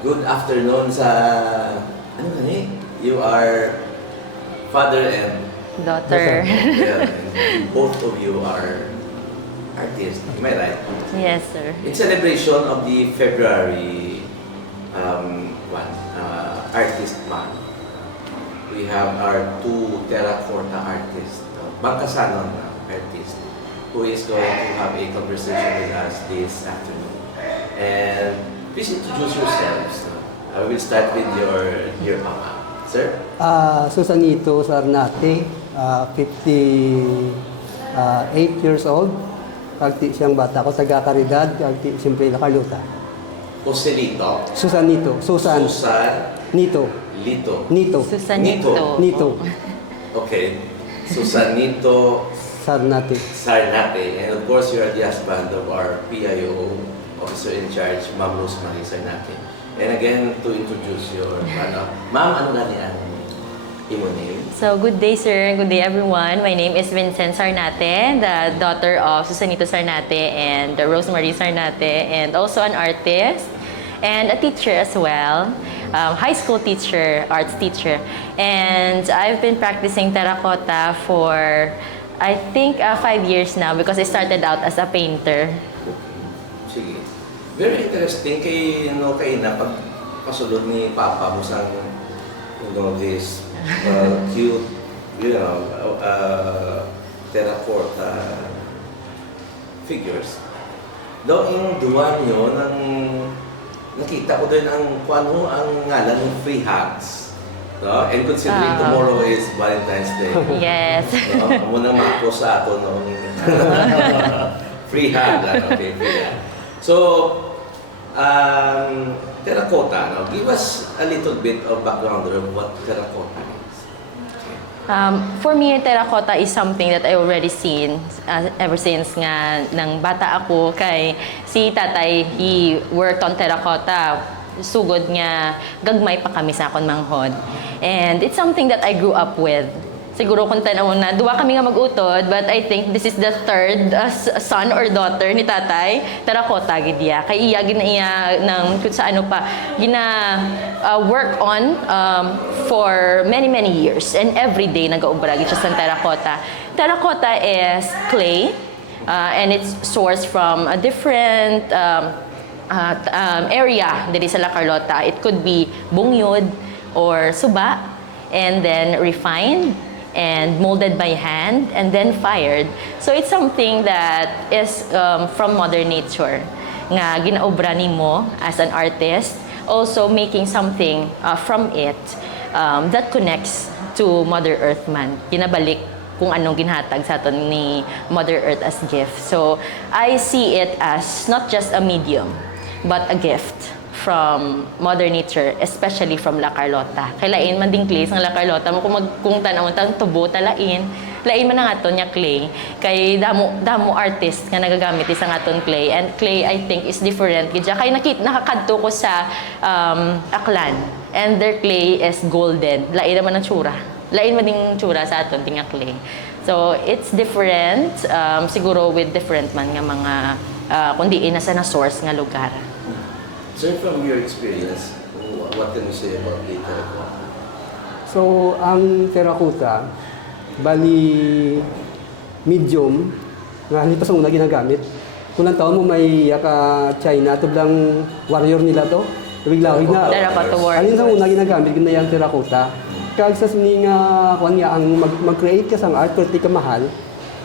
Good afternoon sa... Ano ka ni? You are father and Daughter. yeah, and both of you are artists. Am I right? Yes, sir. In celebration of the February Artist Month, we have our two terracotta artists, Bangkasanon artist, who is going to have a conversation with us this afternoon. And please introduce yourselves. I will start with your papa. Sir? Susanito Sarnate, 58 years old. Kagti siyang bata ko, taga Caridad, kagti siyempre Nakaluta. Joselito. Susanito, Susan. Susan. Nito. Lito. Nito. Susanito. Nito. Okay. Susanito Sarnate. Sarnate. And of course, you are the husband of our PIO officer in charge, Ma'am Rosemary Sarnate. And again, to introduce your, Ma'am, ano gani ang imo name? So, good day, sir. Good day, everyone. My name is Vincent Sarnate, the daughter of Susanito Sarnate and Rosemary Sarnate, and also an artist and a teacher as well. High school teacher, arts teacher. And I've been practicing terracotta for, I think, 5 years now because I started out as a painter. Sige. Very interesting kay na pagpasulod ni Papa mo sang this cute, terracotta figures. Daw yung duwan nyo ng nakita ko din ang ngalan ng free hugs. No? And considering tomorrow is Valentine's Day. Yes. No? Muna mako sa ato noong free hug. Okay, free hug. So, terracotta, no? Give us a little bit of background of what terracotta is. For me, terracotta is something that I already seen ever since nga nang bata ako kay si tatay, he worked on terracotta. Sugod nga gagmay pa kami sa akon manghod. And it's something that I grew up with. Siguro kung tanawon na, duwa kami nga mag-utod, but I think this is the third son or daughter ni tatay, terracotta gid iya. Kay iya ginaiya ng kung sa ano pa, work on for many years. And every day nagaubra gid siya sa terracotta. Terracotta is clay, and it's sourced from a different area diri sa La Carlota. It could be bungyod or suba, and then refined and molded by hand and then fired. So it's something that is from Mother Nature nga ginaobra nimo as an artist, also making something from it that connects to Mother Earth man. Ginabalik kung anong ginhatag sa aton ni Mother Earth as gift. So I see it as not just a medium but a gift from Mother Nature, especially from La Carlota. Kay lain man ding clay sa La Carlota, kung tanawon tang tubo talain, lain man ang aton nya clay. Kay damo artist nga nagagamit isang aton clay, and clay I think is different gid. Kay nakakadto ko sa Aklan, and their clay is golden. Lain naman ang tsura. Lain man ding tsura sa aton tinga clay. So it's different, siguro with different man nga mga kundi nasa na source nga lugar. Sir, from your experience, what can you say about the terracotta? So, ang terracotta, bali medium, nga hindi pa sa una ginagamit. Kung ang taon mo may China, ito lang warrior nila to. Biglang na. Terracotta war. Alin sa una ginagamit, gina yung terracotta. Kag sa sini nga, kuhan nga, ang mag-create ka sa art, pero di ka mahal.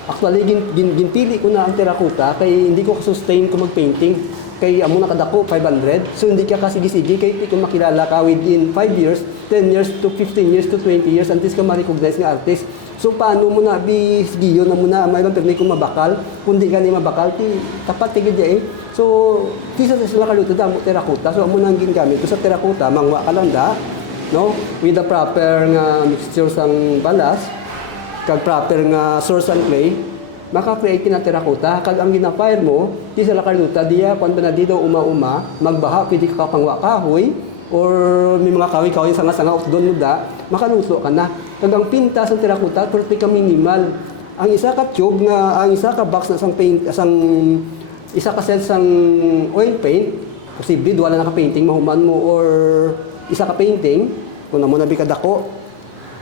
Actually, ginpili ko na ang terracotta, kay hindi ko sustain ko mag-painting. Kay amo nakadako 500, so hindi ka kasigi-sige kay kung makilala ka within 5 years, 10 years to 15 years to 20 years until ka ma-recognize nga artist. So paano mo na sigiyo na muna may bang permi kung mabakal, kundi ka ni mabakal ti tapat tigid eh. So kisa sa sila kaluto damo terracotta, so amo nang gingamit ko sa terracotta mangwa ka lang da, no, with the proper nga mixture sang balas kag proper nga source and clay, maka-create ka na terracotta. Kag ang gina-fire mo, di sa La Carlota, diya, kung ba na dito uma-uma, magbaha, pwede ka pangwa kahoy, or may mga kahoy-kahoy sanga-sanga out doon mo da, makaluto ka na. Kag ang pinta sa terracotta, pero ka minimal. Ang isa ka tube nga, ang isa ka box na sang paint, isa ka set sang oil paint, Posible, wala na ka-painting, mahuman mo or isa ka-painting, kung na mo nabi kadako.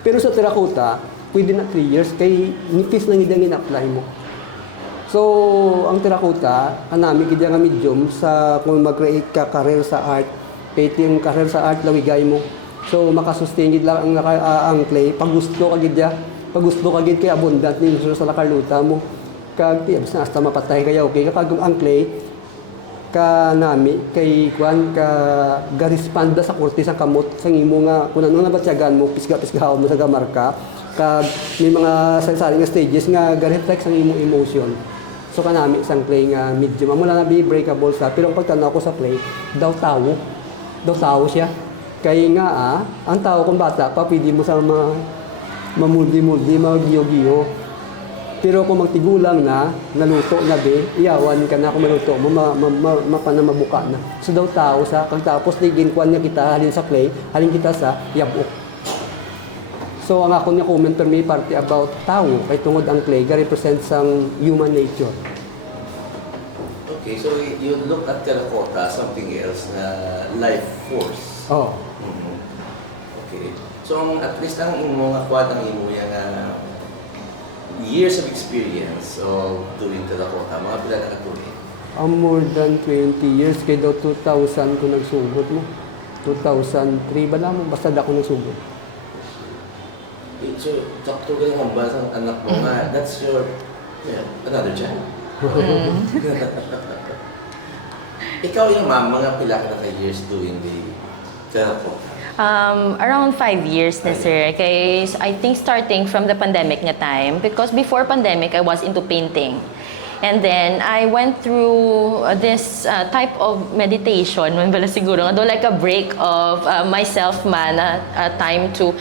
Pero sa terracotta, pwede na 3 years, kay nipis na hindi in-apply mo. So, ang terracotta, anami kaya nga medium sa kung mag-create ka career sa art, painting career sa art, lawigay mo. So, makasustain gid lang ang clay, pag gusto ka gid pag gusto ka gid kay abundant ni sa lakarluta mo. Kag tiyabs na hasta mapatay kaya okay kapag ang clay ka nami kay kuan ka garispanda sa kurti sa kamot sa imo nga kun ano na batyagan mo pisga-pisgahon mo sa gamarka kag may mga sari-sari nga stages nga ga-reflect sa imong emotion. So kanami isang clay nga medium amo lang na be breakable sa pero ang pagtanaw ko sa clay daw tawo siya kay nga ang tao kung bata pa pwede mo sa mamuldi-muldi magiyo-giyo. Pero kung magtigulang na, naluto na be, iyawan ka na kung maluto mo, mapanamabuka na. So daw tao sa, pagtapos naging niya kita, halin sa clay, halin kita sa yabok. So ang ako niya comment per may party about tao, kay tungod ang clay, represents ang human nature. Okay, so you look at terracotta, something else na life force. Oh. Mhm. Okay. So at least ang imo nga kwat ang imo yang years of experience of doing terracotta, mga pila na katuloy? More than 20 years, kay daw 2000 ko nagsugod mo. 2003 ba naman, basta da ko nagsugod. So, sakto ka yung hambal sa anak mo nga, that's your, another child. Ikaw yung ma'am, mga pila ka na years doing the terracotta? Around 5 years na sir. Kay I think starting from the pandemic nga time because before pandemic I was into painting. And then I went through this type of meditation man bala siguro nga do like a break of myself man a time to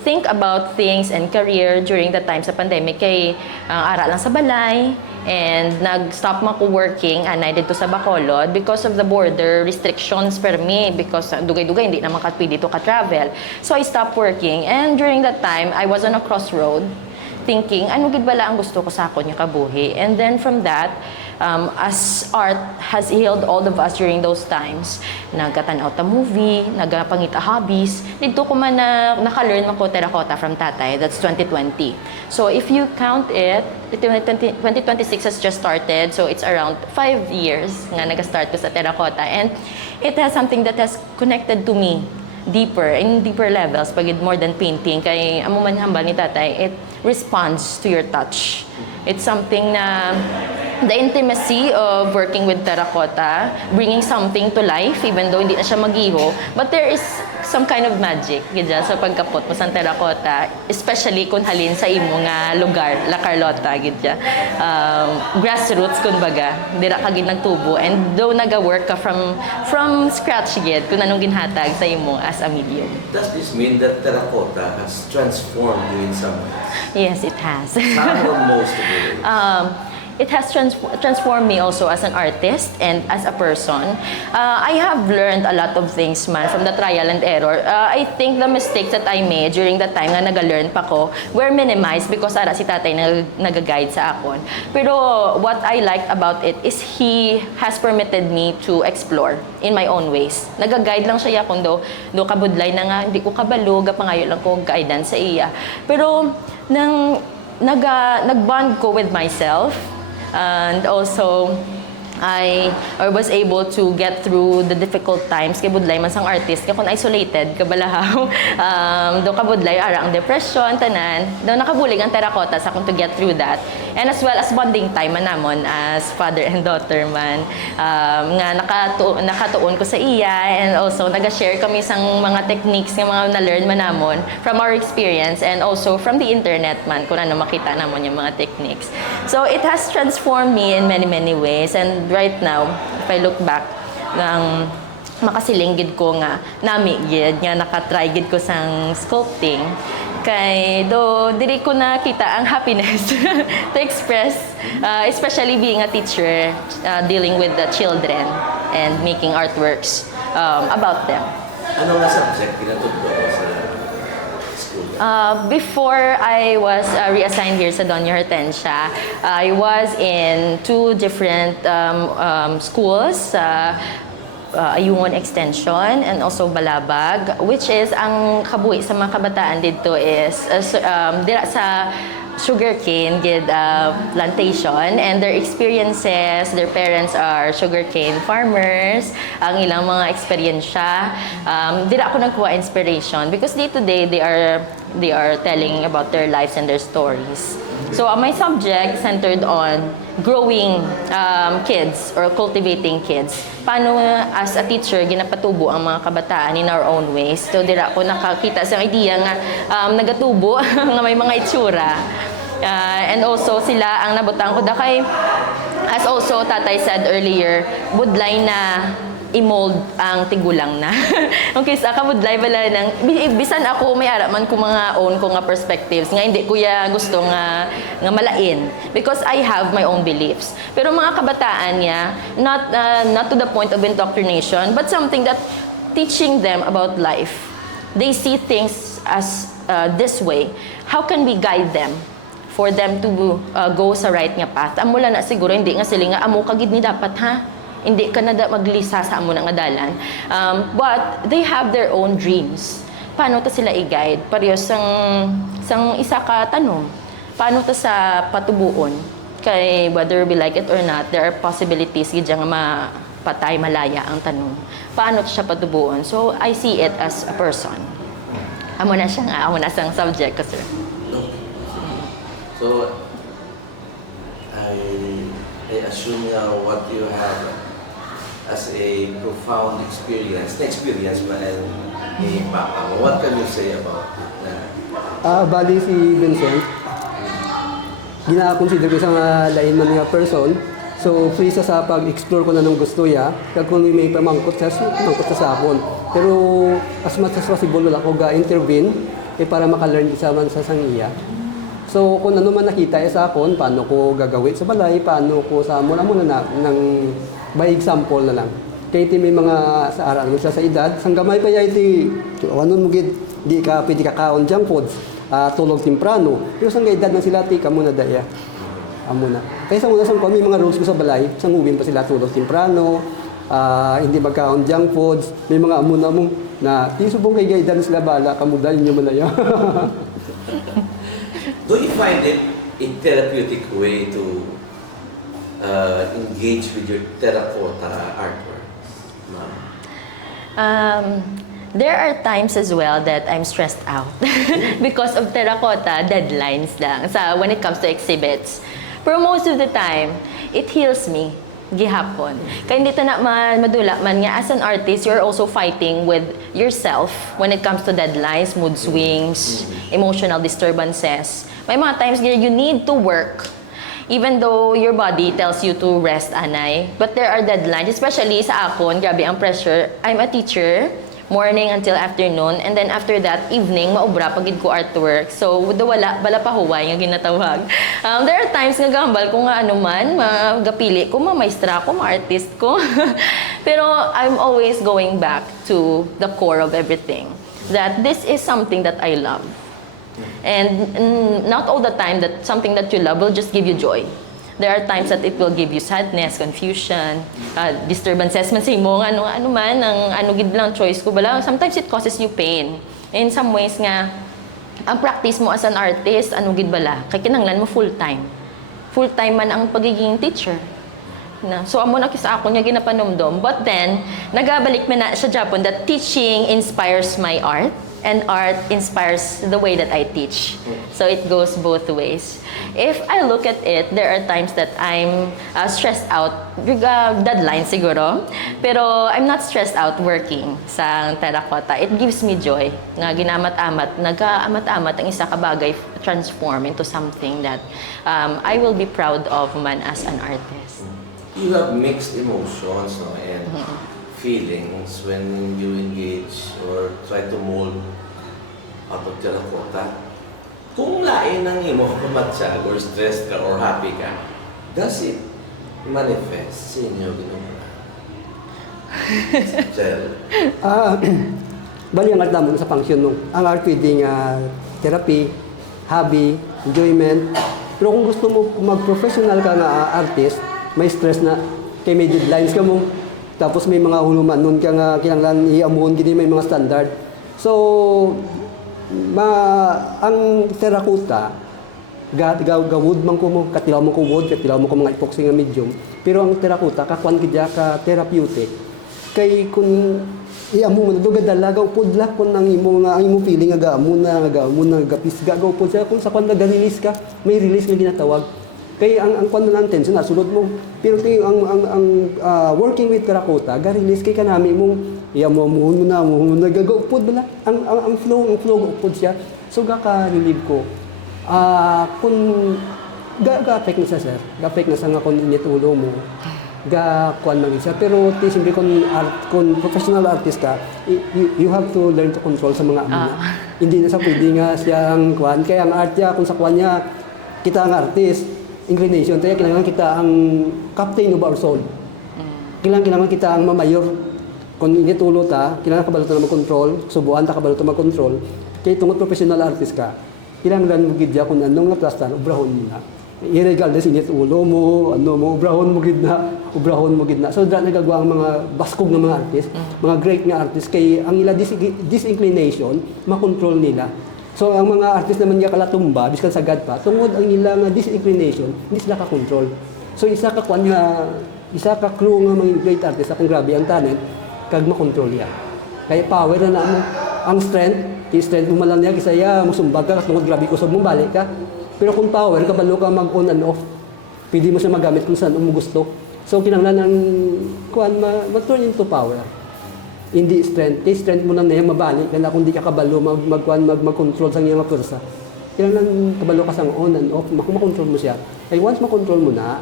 think about things and career during the time sa pandemic kay ara lang sa balay. And nag-stop man ko working anay dito sa Bacolod because of the border restrictions per me because dugay-dugay hindi naman pwede to ka-travel. So I stopped working and during that time I was on a crossroad thinking ano gid bala ang gusto ko sa akon nga kabuhi. And then from that as art has healed all of us during those times. Nagkatanaw ta movie, nagapangita hobbies. Dito ko man naka-learn man ko terracotta from tatay. That's 2020. So if you count it, 2026 has just started. So it's around 5 years nga nag-start ko sa terracotta. And it has something that has connected to me in deeper levels, pagid more than painting. Kay amo man hambal ni tatay, it responds to your touch. It's something na the intimacy of working with terracotta, bringing something to life, even though hindi na siya mag-iho, but there is some kind of magic gidya sa pagkapot mo sa terracotta, especially kung halin sa imo nga lugar, La Carlota gidya. Grassroots kumbaga, dira ka gid nagtubo and though naga-work ka from scratch gid kung anong ginhatag sa imo as a medium. Does this mean that terracotta has transformed you in some ways? Yes, it has. Some or most of it? It has transformed me also as an artist and as a person. I have learned a lot of things man from the trial and error. I think the mistakes that I made during that time nga naga-learn pa ko were minimized because ara si tatay nag-guide sa akon. Pero what I liked about it is he has permitted me to explore in my own ways. Naga-guide lang siya kung do kabudlay na nga hindi ko kabalo gapangayo lang ko guidance sa iya. Pero nang nag-bond ko with myself. And also, I was able to get through the difficult times kay budlay man sang artist kay kun isolated kabalahaw do kabudlay ara ang depression tanan do nakabulig ang terracotta sa kun to get through that and as well as bonding time man namon as father and daughter man nga nakatuon ko sa iya and also naga-share kami sang mga techniques nga mga na-learn man namon from our experience and also from the internet man kun ano makita namon yung mga techniques. So it has transformed me in many ways and right now, if I look back, makasiling gid ko nga nami gid nga nakatry gid ko sang sculpting kay do diri ko nakita ang happiness to express especially being a teacher dealing with the children and making artworks about them. Ano nga subject pinatudlo mo sa school? Before I was reassigned here sa Doña Hortensia, I was in 2 different schools. Ayungon Extension and also Balabag, which is ang kabuhi sa mga kabataan dito is dira sa sugarcane gid plantation, and their experiences, their parents are sugarcane farmers, ang ilang mga eksperyensya. Dira ako nagkuha inspiration because day to day they are telling about their lives and their stories. So my subject centered on growing kids or cultivating kids. Paano as a teacher ginapatubo ang mga kabataan in our own ways. So dira ako nakakita sa idea nga nagatubo nga may mga itsura. And also sila ang nabutang ko dakay, as also tatay said earlier, budlay na i-mold ang tigulang na. Okay, sa kamudlay bala nang bisan ako may ara man ko mga own ko nga perspectives nga hindi ko ya gusto nga malain because I have my own beliefs. Pero mga kabataan niya not to the point of indoctrination but something that teaching them about life. They see things as this way. How can we guide them for them to go sa right nga path? Amula na siguro hindi nga sila nga amo kagid ni dapat ha. Hindi ka na maglisa sa amo nga dalan. But they have their own dreams. Paano ta sila i-guide? Pareho sang isa ka tanong. Paano ta sa patubuon? Kay whether we like it or not, there are possibilities gid nga mapatay malaya ang tanong. Paano ta siya patubuon? So I see it as a person. Amo na siya nga, amo na sang subject ko, sir. So, I assume what you have as a profound experience ba ni Papa mo? What can you say about it? Bali si Vincent, gina-consider ko isang lain man nga person. So, free sa pag-explore ko na ng gusto ya. Kag kung may pamangkot sa sakon. Pero, as much as possible, wala ko ga-intervene para maka-learn isa man sa sangiya. So, kung ano man nakita sa akon, paano ko gagawin sa balay, paano ko sa muna ng by example na lang. Kaya iti may mga sa aral sa edad, sang gamay pa ya iti, ano mo gid, di ka pwede kakaon junk foods, tulog temprano. Pero sang edad na sila, tika muna daya. Muna. Kaya sa muna sang may mga rules ko sa balay, sang uwin pa sila tulog temprano, hindi magkaon junk foods, may mga amuna mo na, di subong kay gaidan sila bala, kamudayin nyo man na yan. Do you find it a therapeutic way to engage with your terracotta artwork, ma'am? There are times as well that I'm stressed out because of terracotta deadlines lang when it comes to exhibits. Pero most of the time, it heals me gihapon. Kaya hindi ta na madula man nga as an artist, you're also fighting with yourself when it comes to deadlines, mood swings, emotional disturbances. May mga times you need to work even though your body tells you to rest, anay. But there are deadlines, especially sa akon, grabe ang pressure. I'm a teacher, morning until afternoon, and then after that, evening, maubra pagid ko artwork. So, bala pa huway nga ginatawag. There are times nga gambal ko nga ano man, magapili ko, maestra ko, ma-artist ko. Pero I'm always going back to the core of everything. That this is something that I love. And not all the time that something that you love will just give you joy. There are times that it will give you sadness, confusion, disturbances man sa imo, ano man, ang gid lang choice ko bala. Sometimes it causes you pain. In some ways nga, ang practice mo as an artist, ano gid bala, kay kinahanglan mo full-time. Full-time man ang pagiging teacher. So amo na kisa ako niya ginapanomdom. But then, nagabalik man na sa Japan that teaching inspires my art. And art inspires the way that I teach. So it goes both ways. If I look at it, there are times that I'm stressed out. Deadline siguro. Pero I'm not stressed out working sa terracotta. It gives me joy. Nga ginamat-amat, nag-aamat-amat ang isa ka bagay transform into something that I will be proud of man as an artist. You have mixed emotions, no? And feelings when you engage or try to mold out of terracotta. Kung lain ng imo kamatsag or stressed ka or happy ka, does it manifest sa inyo ginagawa? Bali ang art naman sa function nung ang art pwedeng therapy, hobby, enjoyment. Pero kung gusto mo mag-professional ka na artist, may stress na, kay may deadlines ka mo, Tapos may mga huluman nun ka nga kinanglan iamuhon gini may mga standard. So ang terracotta wood man ko mo katilaw mo ko wood, katilaw mo ko mga epoxy nga medium. Pero ang terracotta kakuan gidya ka therapeutic. Kay kun iamo mo do gadala gaw pudla kun ang imo feeling nga gaamo na gapisga gaw pud siya kun sa kwan release ka, may release nga ginatawag. Kay ang kwan na tension sulod mo. Pero kay ang working with terracotta ga release kay kanami mong iamo mo nagagaw pud bala. Ang flow pud siya. So ga ka relieve ko. Kung ga-affect na siya, sir. Ga-affect na sa nga kung init ulo mo. Ga-kuan man siya. Pero siyempre kung professional artist ka, you have to learn to control sa mga amo na. Hindi na sa pwede nga siyang kuan. Kaya ang art niya, kung sa kuan niya, kita ang artist, inclination. Kaya kailangan kita ang captain of our soul. Kailangan kita ang mamayor. Kung init ulo ta, kailangan kabalo ta na mag-control. Subuan ta kabalo ta mag-control. Kaya tungod professional artist ka, kailangan mo gidya kung anong naplastan, ubrahon mo na. Irregardless init ulo mo, ubrahon mo gidna. So dahil nagagawa ang mga baskog ng mga artist, mga great nga artist, kay ang ila disinclination, makontrol nila. So ang mga artist naman nga kalatumba, biskan sagad pa, tungod ang ila nga disinclination, hindi sila ka-control. So isa ka clue nga mga great artist, akong grabe ang talent, kag makontrol niya. Kaya power na mo, ang strength mo malang niya, kisaya, musumbag ka, tungod grabe kusog mo, balik ka. Pero kung power, kabalo ka mag-on and off, pwede mo siya magamit kung saan mo gusto. So, kinanglan ng kuan, mag-turn into power. Hindi strength. Kaya strength mo lang na yan, mabalik ka na kung di ka kabalo, mag-control sa iyong pwersa. Kinanglan kabalo ka sa on and off, makontrol mo siya. Kaya once makontrol mo na,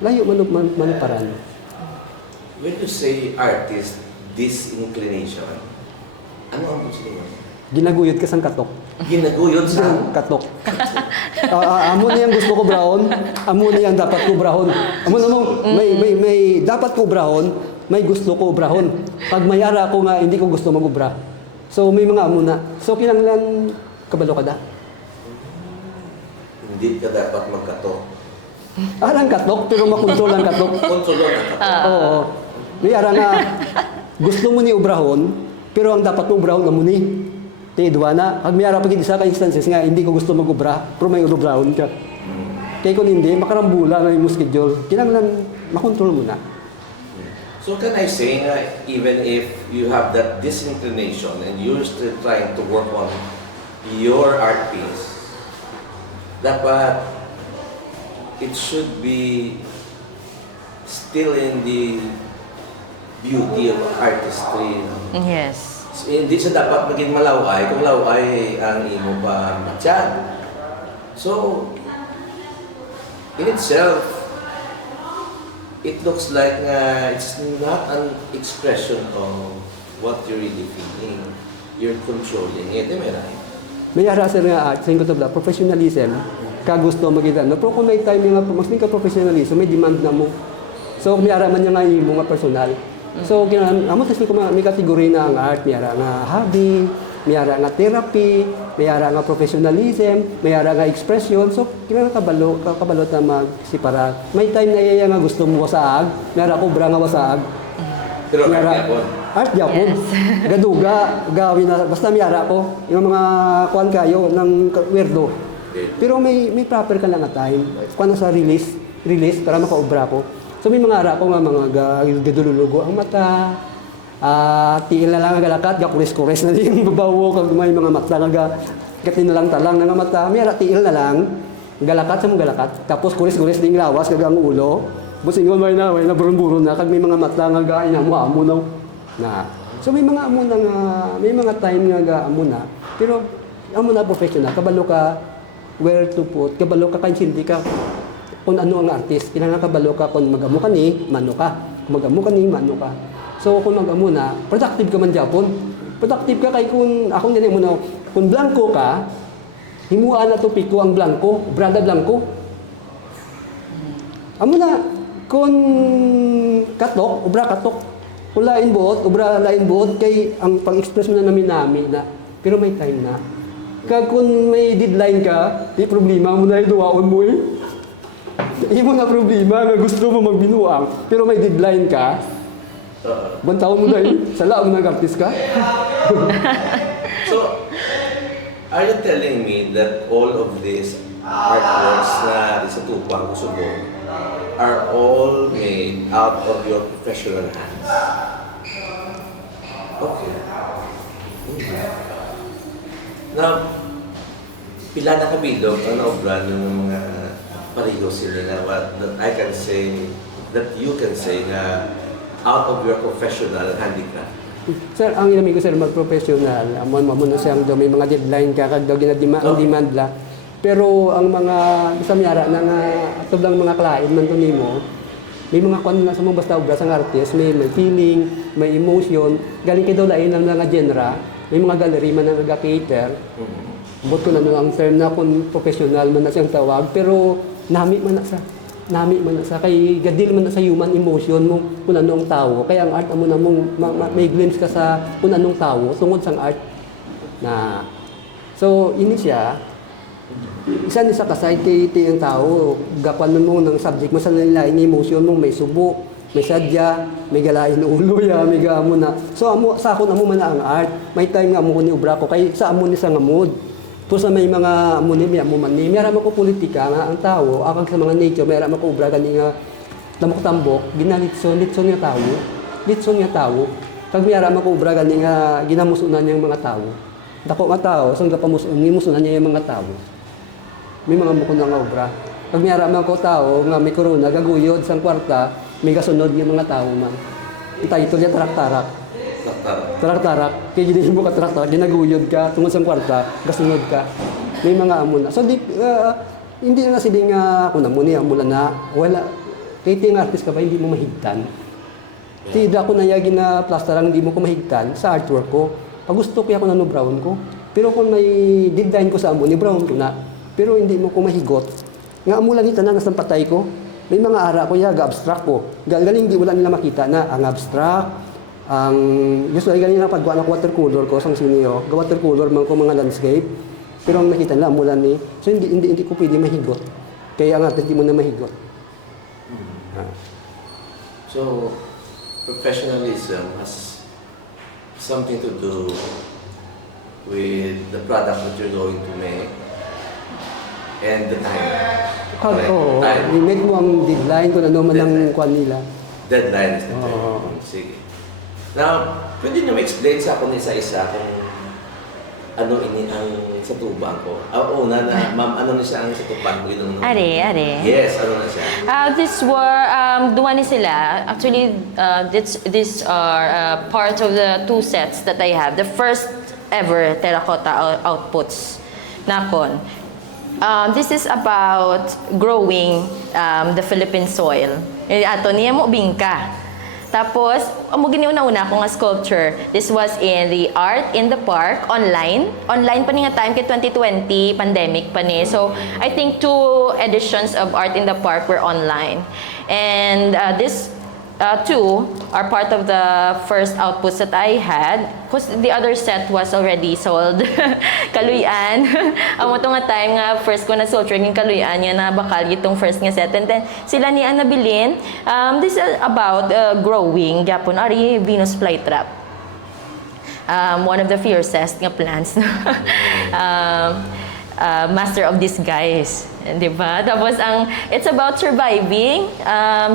layo manuparan. When you say artist, disinclination, ano ang gusto niyo? Ginaguyod ka sang katok. Ginaguyod sa katok. Amo na yung gusto ko brown, amo na yung dapat ko brown. Amo na mo, may dapat ko brown, may gusto ko brown. Pag mayara ko nga, hindi ko gusto mag-ubra. So may mga amo na. So kinanglan, kabalo ka da. Hindi ka dapat magkatok. Ang katok, pero makontrol ang katok. Kontrol ang katok. Oo. Mayara nga, gusto mo ni ubrahon, pero ang dapat mo ubrahon, amo ni. Tidwa na, pag mayara pag isa ka instances nga, hindi ko gusto mag-ubra, pero may ubrahon ka. Kaya kung hindi, makarambula na yung schedule. Kinanglan, makontrol mo na. So can I say na even if you have that disinclination and you're still trying to work on your art piece, dapat it should be still in the beauty of artistry. Yes. So, hindi siya dapat maging malaway kung laway ang imo pa matyan. So, in itself, it looks like it's not an expression of what you're really feeling. You're controlling it. Am I right? May ara sa nga art, sa ko tabla, professionalism, kagusto magita. No, pero kung may time nga, mas ka professionalism, may demand na mo. So, may ara man niya nga yung mga personal. So, amo kasi ko may kategory na ang art, may ara nga hobby, may ara nga therapy, may ara nga professionalism, may ara nga expression. So, kinahanglan kabalo ta magsipara. May time na iya nga gusto mo wasaag, may ara ko bra nga wasaag. Pero art yapon. Art yapon. Gaduga, gawin na basta may ara ko. Yung mga kuan kayo ng weirdo. Pero may proper ka lang nga time. Kuan sa release para makaobra ko. So may mga ara ko nga mga gadululugo ang mata, tiil na lang ang galakat, gakuris-kuris na yung babawo, kag may mga mata nga gatin na lang talang nga mata, may ara tiil na lang, galakat sa mga galakat, tapos kuris-kuris ding lawas, kag ang ulo, busing may na burun-burun na, kag may mga mata nga gain amo na. So may mga amo na nga, may mga time nga amo na, pero amo na professional, kabalo ka where to put, kabalo ka hindi ka kung ano ang artist, kailangan kabalo ka kung mag-amo ka ni, mano ka. Kung mag-amo ka ni, mano ka. So kung mag-amo na, productive ka man Japon. Productive ka kay kung, akong ganyan mo na, kung blanco ka, himuan na to piko ang blanco, brada blanco. Amo na, kung katok, ubra katok. Kung lain buot, ubra lain buot, kay ang pang-express mo na namin na, pero may time na. Kag kung may deadline ka, di problema mo na iduwaon mo eh. Imo na problema nga gusto mo magbinuang, pero may deadline ka. Buwan taon mo dahil, sa laong nag-artist ka. So, are you telling me that all of these artworks na sa Tupang Subo are all made out of your professional hands? Okay. Now, pila na kabilog ang naobra ng mga parigo sila na what that I can say, that you can say na out of your professional handicraft? Sir, ang inami ko sir mag-professional, amon na siyang daw may mga deadline ka kag daw demand la. Pero ang mga bisamyara na nga atog lang mga client man to nimo, may mga kwan na sa mga basta obra sang artist, may feeling, may emotion, galing kay daw lain ang mga genre, may mga gallery man nga nag-cater. Bot ko na ang term na kung professional man na siyang tawag, pero nami man na sa kay gadil man na sa human emotion mo kung ano ang tao. Kaya ang art mo na mong may glimpse ka sa kung anong tao tungod sang art na. So ini siya isa ni sa kasay kay ang tao gapan mo ng subject mo sa nila emotion mo may subo, may sadya, may galain ulo ya, may gaamo na. So amo sa ako na mo man na ang art. May time nga mo ni obra ko kay sa amo ni sa ngamod. To sa may mga munimi mo man ni meron ko politika nga ang tao akag sa mga nature meron ko obra gani nga tambok ginalitson nga tao kag meron ko obra gani nga ginamusunan niya yung mga tao dako nga tao sang gapamusunan niya yung mga tao may mga buko nga obra kag meron ko tao nga may corona gaguyod sang kwarta may gasunod nga mga tao man itay ito niya tarak-tarak kaya hindi mo ka-tarak-tarak, ginaguyod ka, tungkol sa kwarta, gasunod ka. May mga amo na. So, hindi na siling kung amo niya, mula na, wala. Kahit yung artist ka ba, hindi mo mahigtan. Hindi ako nayagi na plasterang hindi mo ko mahigtan sa artwork ko. Pag gusto ko ako na brown ko. Pero kung may design ko sa amo, ni brown ko na. Pero hindi mo ko mahigot. Nga amo lang ito na, nasang patay ko. May mga ara ko, abstract ko. Galing, di wala nila makita na ang abstract, ang gusto ay ganina paggawa ng watercolor ko sang senior, watercolor man ko mga landscape. Pero ang nakita nila mula ni, so hindi ko pwede mahigot. Kaya nga hindi mo na mahigot. So professionalism has something to do with the product that you're going to make and the time. Oo, Time. i-make mo ang deadline kung ano man ang kwan nila. Deadline is the term. Oo. Sige. Now, pwede nyo ma-explain sa akin isa-isa kung ano ini ang sa tubang ko. Una na, ma'am, ano na siya ang sa tubang ko? Are. Yes, ano na siya? This were, duwa ni sila. Actually, these are part of the 2 sets that I have. The first ever terracotta outputs nakon. This is about growing the Philippine soil. Ato niya mo bingka. Tapos, amo giniuna-una ko nga sculpture. This was in the Art in the Park, online. Online pa ni nga time kay 2020, pandemic pa ni. So, I think 2 editions of Art in the Park were online. And this 2 are part of the first outputs that I had. Because the other set was already sold. Kaluyan. Amo to nga time nga first ko na sculpture yung kaluyan niya na bakal itong first nga set. And then sila ni ang nabilin. This is about growing. Japon ari Venus flytrap. One of the fiercest nga plants. Master of disguise. Di ba? Tapos it's about surviving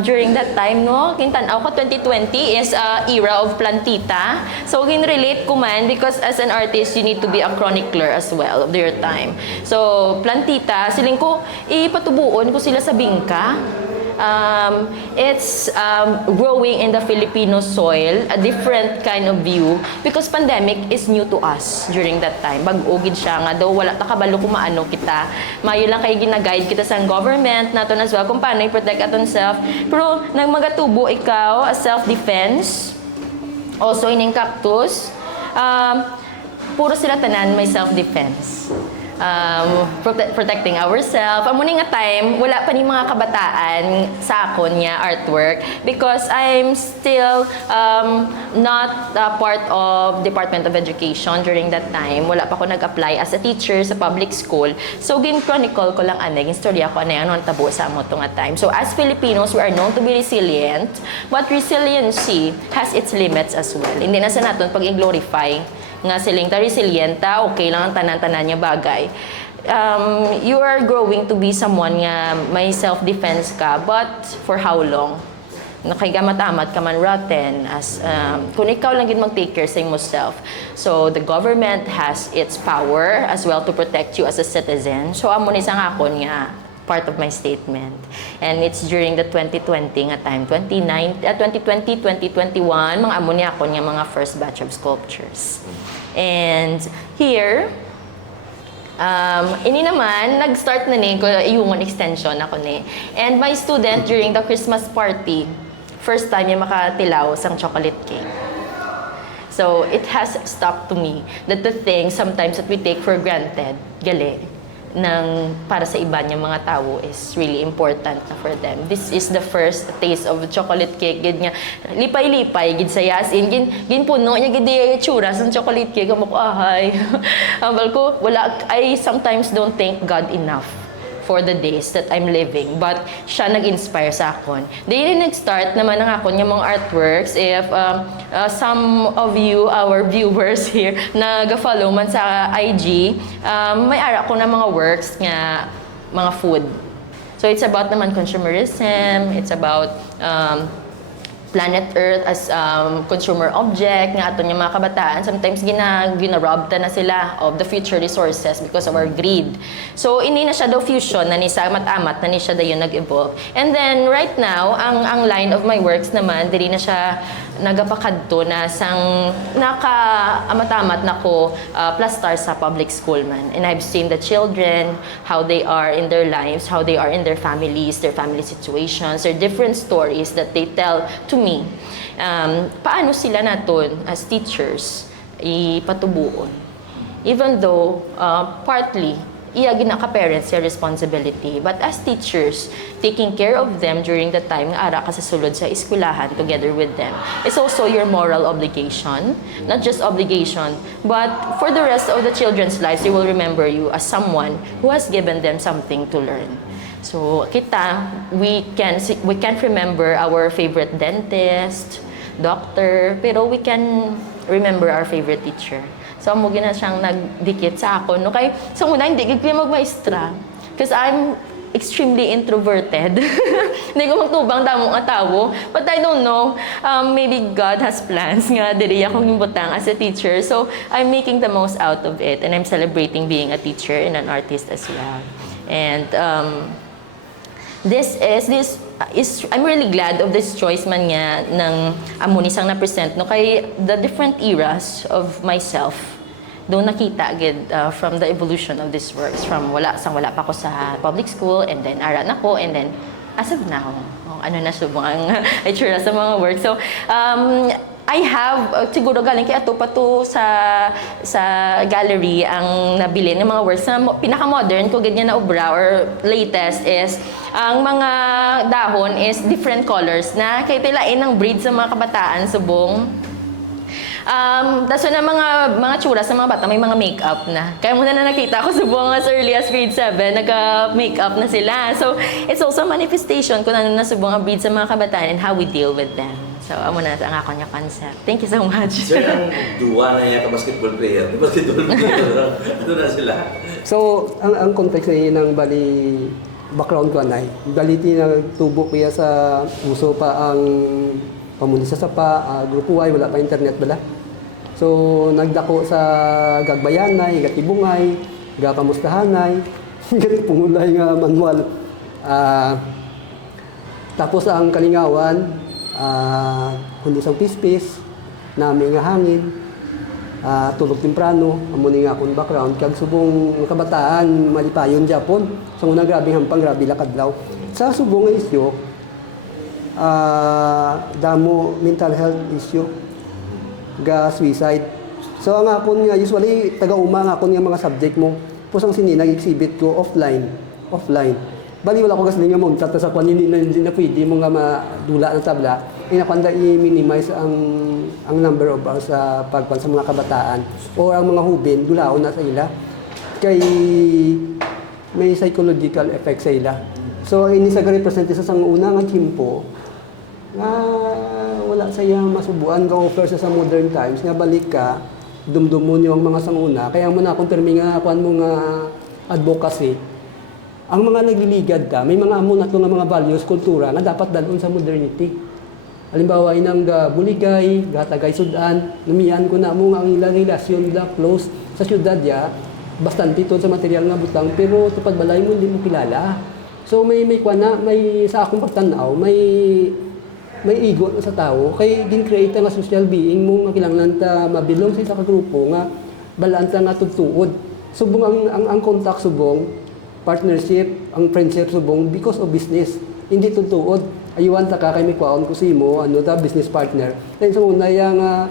during that time, no? Kintanaw ko 2020 is era of plantita. So, relate ko man because as an artist, you need to be a chronicler as well of your time. So, plantita, siling ko, ipatubuon ko sila sa bingka. It's growing in the Filipino soil, a different kind of view because pandemic is new to us during that time. Bag-ogid siya nga daw wala ta kabalo kung maano kita. Mayo lang kay gina-guide kita sa government naton as well kung paano i-protect aton self. Pero nang magatubo ikaw as self-defense, also in cactus, puro sila tanan may self-defense. protecting ourselves. Amo ni nga time, wala pa ni mga kabataan sa akon nga artwork because I'm still not part of Department of Education during that time. Wala pa ako nag-apply as a teacher sa public school. So, chronicle ko lang anay, istorya ko anay, ano ang tabo sa amo nga time. So, as Filipinos, we are known to be resilient, but resiliency has its limits as well. Hindi na sa natin pag i-glorify nga siling ta resilienta, okay lang ang tanan-tanan niya bagay. You are growing to be someone nga may self-defense ka, but for how long? Nakaigamat-amat ka man rotten as kung ikaw lang gid mag-take care sa yourself. So the government has its power as well to protect you as a citizen. So amo ni sang akon nga part of my statement. And it's during the 2020 nga time, 2020, 2021, mga amo ni ako nga mga first batch of sculptures. And here, ini naman, nag-start na ni, yung extension ako ni. And my student during the Christmas party, first time yung makatilaw sang chocolate cake. So, it has stuck to me that the things sometimes that we take for granted, gali, ng para sa iba niyang mga tao is really important na for them. This is the first taste of chocolate cake. Gid nga, lipay-lipay, gid saya. As in, gin puno niya, gid di tsura sa chocolate cake. Amo ko, ahay. Ambal ko, wala, I sometimes don't thank God enough for the days that I'm living. But siya nag-inspire sa akon. Daily nag-start naman ang akon yung mga artworks. If some of you, our viewers here, nag-follow man sa IG, may ara ko na mga works nga mga food. So it's about naman consumerism, it's about planet Earth as consumer object nga aton yung mga kabataan sometimes gina-rob ta na sila of the future resources because of our greed. So ini na siya daw fusion na ni sa mat-amat na ni siya dayon nag-evolve. And then right now ang line of my works naman diri na siya nagapakadto na sang naka-amat-amat nako plus star sa public school man. And I've seen the children, how they are in their lives, how they are in their families, their family situations, their different stories that they tell to me. Paano sila naton as teachers ipatubuon? Even though partly iya ginaka-parents your responsibility. But as teachers, taking care of them during the time nga ara ka sa sulod sa eskwelahan together with them, it's also your moral obligation. Not just obligation, but for the rest of the children's lives, they will remember you as someone who has given them something to learn. So, kita, we can't remember our favorite dentist, doctor, pero we can remember our favorite teacher. So, mo gina siyang nagdikit sa ako. No? Kaya, sa una, hindi ko magmaestra. Because I'm extremely introverted. Hindi ko magtubang damong atawo. But I don't know, maybe God has plans nga diri akong imbutang as a teacher. So, I'm making the most out of it. And I'm celebrating being a teacher and an artist as well. And I'm really glad of this choice man nga ng amunisang na-present no kay the different eras of myself. Doon nakita agad from the evolution of these works from wala pa ako sa public school and then ara na ko and then as of now ano na subong ang itsura sa mga works. So I have, siguro galing kay ato pa to sa gallery ang nabili ng mga works na pinaka-modern ko ganyan na obra or latest is ang mga dahon is different colors na kay tilain ng breed sa mga kabataan subong. Tapos na mga tsura sa mga bata, may mga makeup na. Kaya muna na nakita ko subong as early as grade 7, nagka-makeup na sila. So, it's also a manifestation kung ano na subong ang breed sa mga kabataan and how we deal with them. So, amo na ang ako niya concept. Thank you so much. Sir, ang duwa na niya ka-basketball player. Ano na sila? So, ang context ng bali background ko anay. Bali tubo kuya sa uso pa ang pamuli sa sapa, grupo Y, wala pa internet bala. So, nagdako sa gagbayanay, gatibungay, gakamustahanay, gatipungulay nga manual. Tapos ang kalingawan, kundi sang pispis, namin nga hangin, tulog temprano, amuni nga akong background, kag subong kabataan, malipayon Japon, sa unang grabing hampang, grabe lakadlaw. Sa subong nga isyo, damo mental health issue, ga suicide. So ang akon nga, usually, taga-uma nga akon nga mga subject mo, Pusang sini nag-exhibit ko offline. Bali wala ko kasi nga mo tata sa kwan hindi na pwede mo nga madula ng tabla. Inakwanda i-minimize ang number of hours sa pagkwan sa mga kabataan o ang mga hubin dulaon na sa ila. Kay may psychological effect sa ila. So ini sa represent sa sang una nga timpo nga wala saya masubuan nga offer sa modern times nga balik ka dumdumon yung mga sanguna kaya mo na akong termi nga kuan mo nga advocacy ang mga nagliligad ka may mga amo na nga mga values kultura nga dapat dalon sa modernity halimbawa inang buligay gatagay sudan lumian ko na mo nga ang ilang relasyon da close sa syudad ya bastante to sa material nga butang pero tupad balay mo hindi mo kilala so may kuan na may sa akong pagtanaw may ego na sa tao kay gin-create nga social being mo nga kinahanglan ta mabilong sa grupo nga balaan ta nga tugtuod subong ang contact subong partnership ang friendship subong because of business hindi tugtuod ayuan ta ka kay may kwaon ko simo ano ta business partner then sa una nga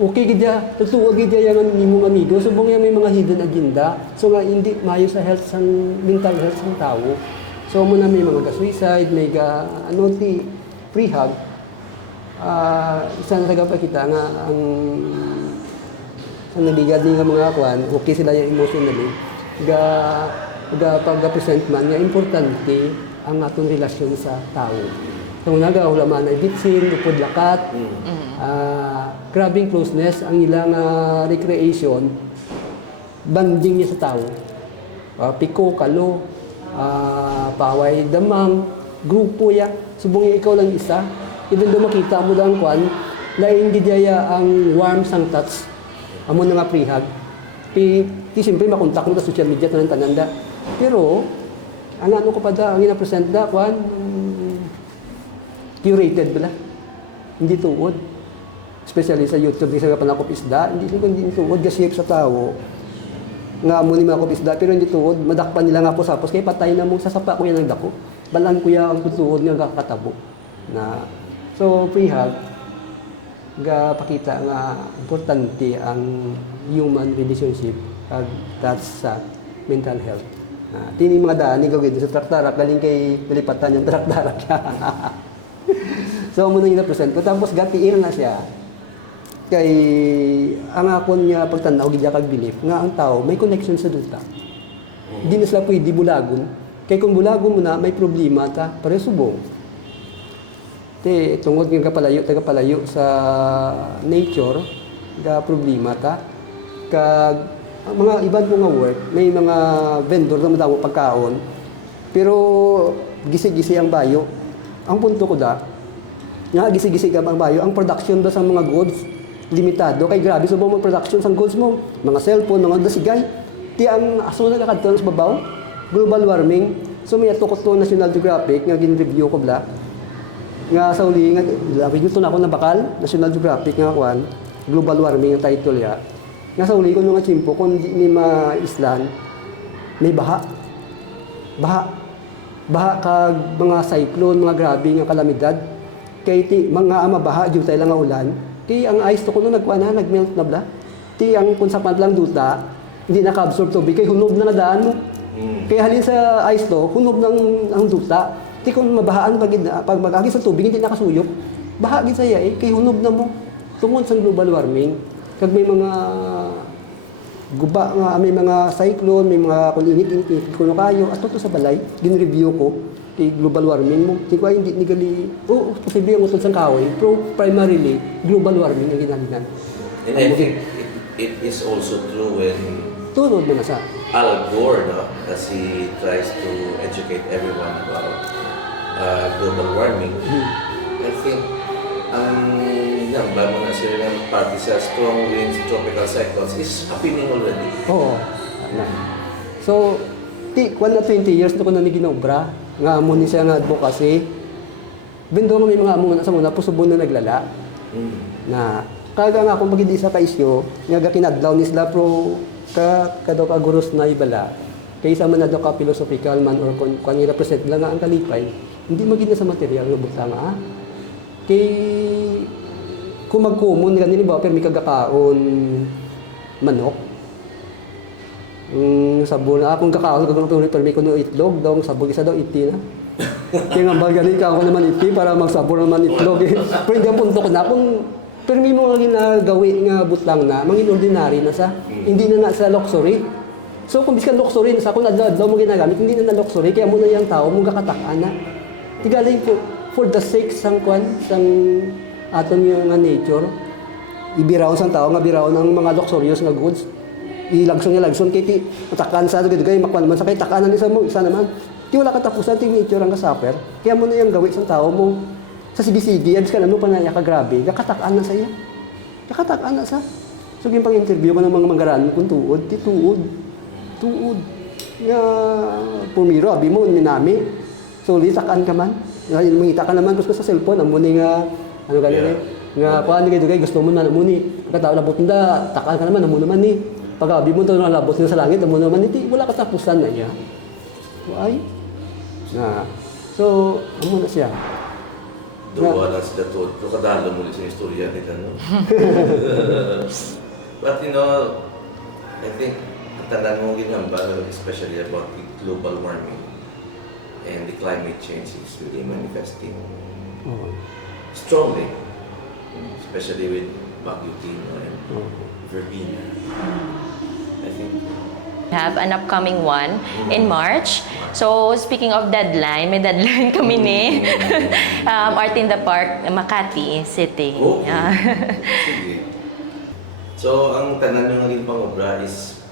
okay gidya tugtuod gidya yang nimo amigo subong may mga hidden agenda so nga hindi mayo sa health sang mental health sang tao so mo na may mga suicide may ano ti prehab, isa na taga kita nga ang nabigad nga mga kwan, okay sila yung emotionally, pag-present man, nga importante ang atong relasyon sa tao. So, wala man ay bitsin, upod lakat, grabing closeness, ang ilang recreation, banding niya sa tao. Piko, kalo, paway, damang, grupo ya, subong ikaw lang isa, even though makita mo lang kwan, lain gidaya ang warm sang touch, amo na nga prehab. Ti siyempre makontak mo sa social media tanan tananda. Pero ang ano ko pa da, ang ina-present da kwan curated bala. Hindi tuod. Especially sa YouTube, sa panakop isda, hindi tuod gasip sa tao. Nga amo ni mga isda pero hindi tuod, madakpan nila nga po sapos kay patay na mo sa sapa ko yan ang dako. Balan ko ang tuod nga kakatabo. Na so prehab pakita nga importante ang human relationship that's mental health. Tini mga daan ni gawin sa traktarak galing kay palipatan yung traktarak. So mo nang ina-present ko tapos gatiir na siya. Kay ang akon nga pagtanaw gidya kag belief nga ang tao may connection sa duta. Di na sila pwede bulagon. Kay kung bulagon mo na may problema ta pare subong. Tungod nga tagapalayo sa nature ga problema ta kag mga iban ko nga work may mga vendor na madamo pagkaon pero gisi-gisi ang bayo. Ang punto ko da nga gisi-gisi ang bayo ang production da sa mga goods limitado kay grabe subong mag production sang goods mo mga cellphone mga dasigay ti ang aso na kakadto sa babaw global warming so may ato ko to National Geographic nga gin-review ko bla nga sa uli nga labi nito na ako na bakal National Geographic nga kwan global warming ang title ya nga sa uli ko nga chimpo kung di ni islan may baha kag mga cyclone mga grabe nga kalamidad kay ti mga mabaha jud tay lang nga ulan kay ang ice to kuno nagkuan na nagmelt na bla ti ang kun sa lang duta hindi naka-absorb tubig kay hunog na nadaan mo kaya halin sa ice to hunog ng ang duta ti kung mabahaan pag mag-agi sa tubig hindi nakasuyop bahagi saya kay hunog na mo tungod sa global warming kag may mga guba nga may mga cyclone may mga kuninit kuno kayo ato to sa balay gin-review ko kay global warming mo ti ko hindi ni gali posible ang utod sang kahoy pero primarily global warming ang ginalinan and I think it is also true when tunod mo na sa Al Gore, no, as he tries to educate everyone about global warming. I think bago na sila ng party sa strong winds, tropical cyclones is happening already. Oo. So, kwan na 20 years na ko na ni ginobra, nga amo ni siya nga advocacy. Bendo may mga amo na sa muna, pusubon na naglala. Na, kaga nga kung magindi sa kaisyo, nga kinadlaw ni sila pro kadaw ka gurus na ibala. Kaysa man na daw ka philosophical man or kung represent lang nga ang kalipay, hindi magindi sa material nga butang kay kung magkumon ganyan ba pero may kagakaon manok Sabon, akong kakaon, kagulutuloy, pero may kuno itlog, daw, sabon isa daw, iti na. Kaya nga balganin ka ako naman iti para magsabon naman itlog eh. Pero hindi ang punto ko na, kung permi mo nga ginagawi nga butlang na, mangin ordinary na sa, hindi na sa luxury. So kung biskan luxury na sa, kung adlaw mo ginagamit, hindi na luxury, kaya muna yung tao mong kakatakaan na. Tigalay po, for the sake sang kwan, sang aton yung nature, ibiraw sang tao nga biraw ng mga luxurious nga goods. Ilagson kay matakan sa gay makwan man sa kay takanan isa mo isa naman. Ti wala katapusan ti nature ang kasaper. Kaya mo na yung gawi sang tao mo sa sige-sige abis ka ano pa na ka grabe, kakatakan na sa iya. Kakatakan na sa. So yung pang-interview ko ng mga manggaran kung tuod, ti tuod. Tuod. Nga pumiro abi mo minami. So litakan ka man. Mangita ka naman gusto sa cellphone amo ni nga ano ganyan nga kuan ni dugay gusto mo na amo ni. Pagkatao labot nda takan ka naman amo naman ni. Pag-abi mo ito nalabot nila sa langit, mo naman iti, wala katapusan na niya. So, ay, na. So, amo na siya. Duwa na sila to. Kadalo mo sa istorya nila, no? But, I think, ang tandaan mo ginamba, especially about the global warming and the climate change is really manifesting strongly, especially with Baguio Tino and Verbena. I think. Have an upcoming one in March. So, speaking of deadline, may deadline kami ni Art in the Park, Makati City. Okay. Yeah. Sige. So, ang tanan nyo naging pangobra is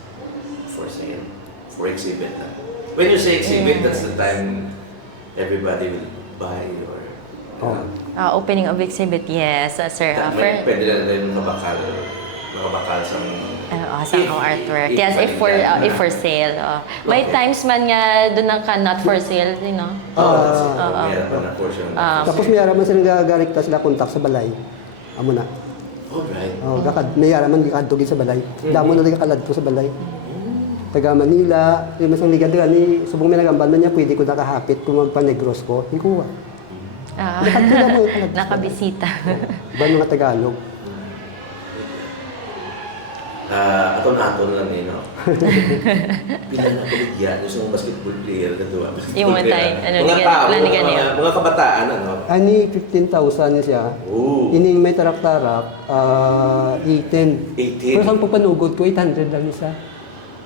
for sale, for exhibit na. When you say exhibit, that's the time everybody will buy or... Opening of exhibit, yes, sir. Pwede na rin makabakal sa Sa artwork. Yes, if for sale. May times man nga doon ang not for sale, Meron pa na portion. Tapos may araman sila gagarikta sila kontak sa balay. Amo na. Alright. May araman gikadtugin sa balay. Damo na nagkakalad ko sa balay. Taga Manila, yung masang ligad ni subong may nagambal man niya, pwede ko nakahapit kung magpa-negros ko. Hindi ko. Nakabisita. Ba mga Tagalog? Aton-aton lang no? Bilang na kuligyan, yung basketball player na doon. Yung mga tayo, Mga kabataan, ano? Ani, 15,000 siya. Oo. Ining may tarak-tarak, 18. 18. Pero saan papanugod ko, 800 lang isa.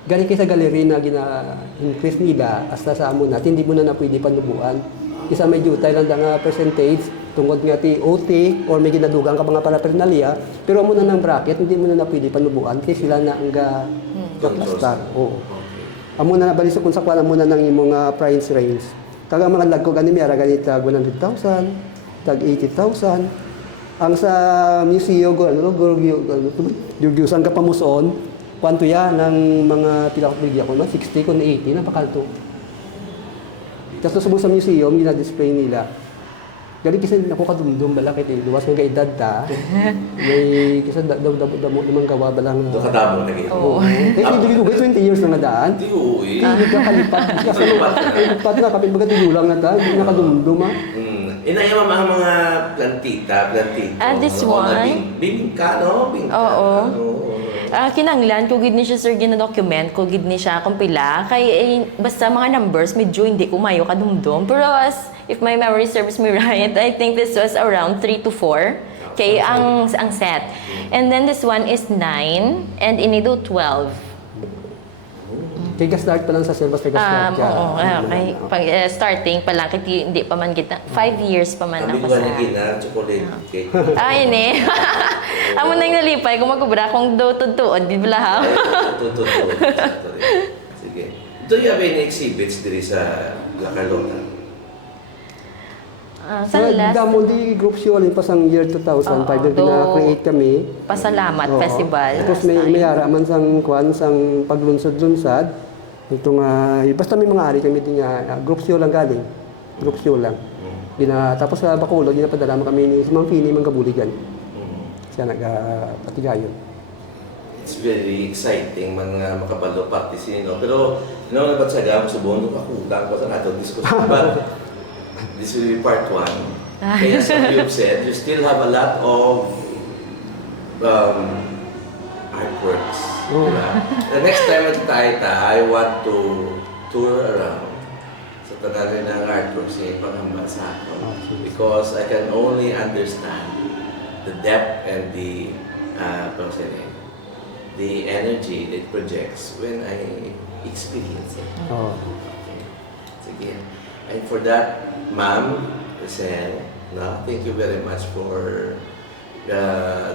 Galing kayo sa galeri na gina-increase nila, hasta sa amo natin, hindi mo na pwede panubuan. Isa may jutay lang nga percentage, tungkol nga ti OT, or may ginadugang ka mga parapernalya, pero amo na ng bracket, hindi mo na pwede panubuan, kasi sila na ang gaplastar. Oo. Amo na nabali sa kung sa kwan, amo na ng imong price range. Kaga mga lagko gani miyara gani tag 100,000, tag 80,000. Ang sa museo go gyugyusan ka pamuson, kwanto ya ng mga pilakot-bilya ko, 60 kun 80 na pakalto. Tapos sa museum, gina-display nila. Gali kasi ako kadumdum bala kay luwas nga edad ta. May kasi damo limang gawa balang. Do kadamo na gid. Oo. Kasi dugay 20 years na nga daan. Di uwi. Nagkakalipat kasi lipat na kapit baga tigulang na ta, hindi nakadumdum ah. Inayama mga plantita. This one? Bingka, no? Bingka. Oo. Kinanglan ko gid ni siya sir gina-document ko gid ni siya kung pila kay basta mga numbers medyo hindi ko mayo kadumdum pero if my memory serves me right I think this was around 3 to 4 kay ang set and then this one is 9 and inido 12. Kaya start pa lang sa service kaya start ka. Oo, kay starting pa lang kay hindi pa man kita 5 years pa man ako sa. Chocolate cake. Ay ni. Amo nang nalipay kung magkubra kung do tuod di bala ha. Tutuod. Sige. Do you have any exhibits diri sa La Carlota? Sa last Damo di group show alin pa sang year 2005 na create kami. Pasalamat Festival. Tapos may araman sang kwan sang paglunsod-lunsad. Itong basta may mga ari kami din group show lang galing. Group show lang. Tapos sa Bacolod ginapadala mo kami ni si Ma'am Fini Manggabuligan. Siya nagpatigayon. It's very exciting mga makabalo parties no. Pero nabat sa gam subon ako lang ko sa nato discussion but this will be part 1. Kaya as you've said, you still have a lot of artworks Oo. Diba? The next time at Taita, I want to tour around sa tanan ng artworks sa panghambasa ko. Okay. Because I can only understand the depth and the the energy that it projects when I experience it. Oo. Okay. Sige. And for that, Ma'am, Rosel, no, thank you very much for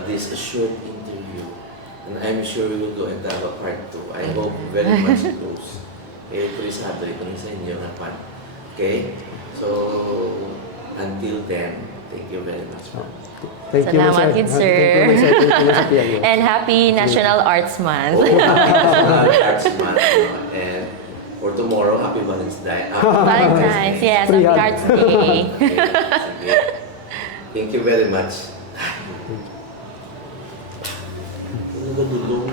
this short interview. And I'm sure we will go and have a part 2. I hope very much close. Okay, tulisado ito sa inyo na pan. Okay? So, until then, thank you very much. Ma'am. Thank you, Salamat, sir. good Thank sir. you, sir. Thank you, sir. PIO. And happy National Arts Month. Oh, happy National Arts Month. No? And for tomorrow, happy Valentine's Day. Valentine's, yes, Free Happy hug. Arts Day. Okay, sige. Thank you very much. Ano ba dulong?